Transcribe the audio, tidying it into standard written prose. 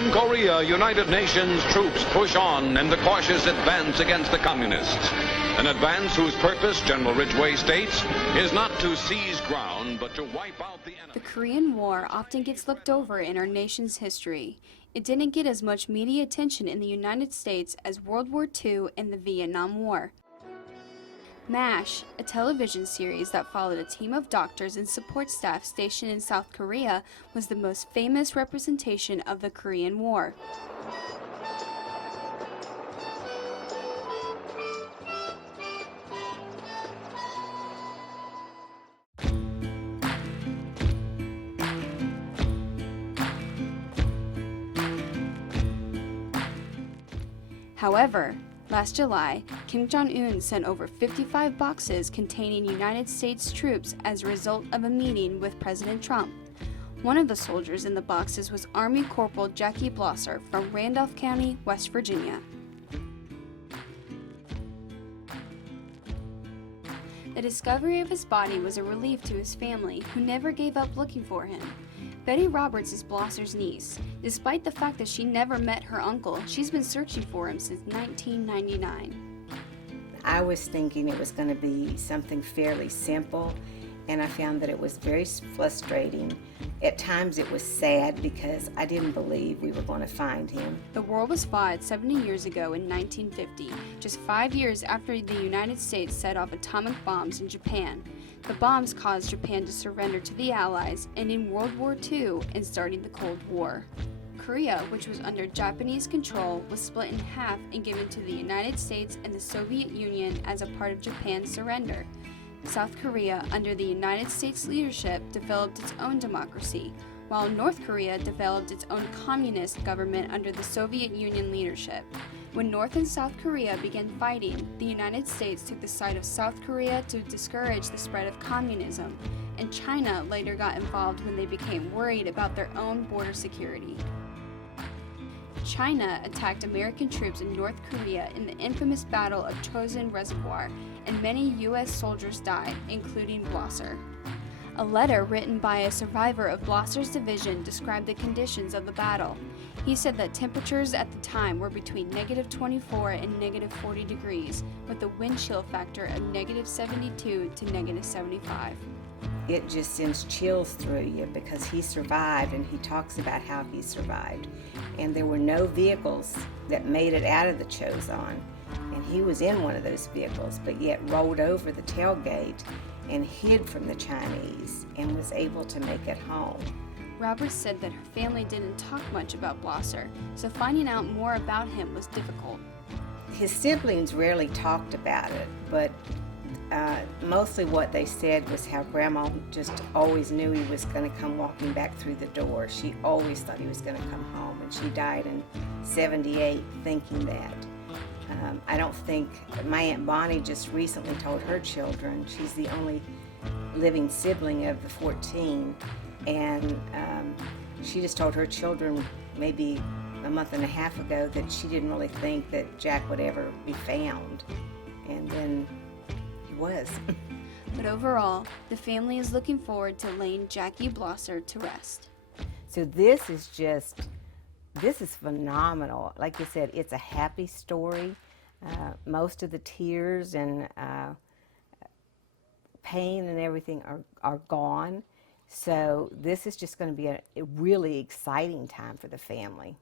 In Korea, United Nations troops push on in the cautious advance against the communists. An advance whose purpose, General Ridgway states, is not to seize ground, but to wipe out the enemy. The Korean War often gets looked over in our nation's history. It didn't get as much media attention in the United States as World War II and the Vietnam War. MASH, a television series that followed a team of doctors and support staff stationed in South Korea, was the most famous representation of the Korean War. However, last July, Kim Jong-un sent over 55 boxes containing United States troops as a result of a meeting with President Trump. One of the soldiers in the boxes was Army Corporal Jackie Blosser from Randolph County, West Virginia. The discovery of his body was a relief to his family, who never gave up looking for him. Betty Roberts is Blosser's niece. Despite the fact that she never met her uncle, she's been searching for him since 1999. I was thinking it was going to be something fairly simple, and I found that it was very frustrating. At times it was sad because I didn't believe we were going to find him. The war was fought 70 years ago in 1950, just 5 years after the United States set off atomic bombs in Japan. The bombs caused Japan to surrender to the Allies, ending World War II and starting the Cold War. Korea, which was under Japanese control, was split in half and given to the United States and the Soviet Union as a part of Japan's surrender. South Korea, under the United States leadership, developed its own democracy, while North Korea developed its own communist government under the Soviet Union leadership. When North and South Korea began fighting, the United States took the side of South Korea to discourage the spread of communism, and China later got involved when they became worried about their own border security. China attacked American troops in North Korea in the infamous Battle of Chosin Reservoir, and many U.S. soldiers died, including Blosser. A letter written by a survivor of Blosser's division described the conditions of the battle. He said that temperatures at the time were between -24 and -40 degrees, with a wind chill factor of -72 to -75. It just sends chills through you because he survived, and he talks about how he survived. And there were no vehicles that made it out of the Chosin, and he was in one of those vehicles, but yet rolled over the tailgate and hid from the Chinese and was able to make it home. Roberts said that her family didn't talk much about Blosser, so finding out more about him was difficult. His siblings rarely talked about it, but mostly what they said was how Grandma just always knew he was going to come walking back through the door. She always thought he was going to come home, and she died in '78 thinking that. I don't think, my Aunt Bonnie just recently told her children, she's the only living sibling of the 14, and she just told her children maybe a month and a half ago that she didn't really think that Jack would ever be found, and then he was. But overall, the family is looking forward to laying Jackie Blosser to rest. So this is phenomenal. Like you said, it's a happy story. Most of the tears and pain and everything are gone. So this is just going to be a really exciting time for the family.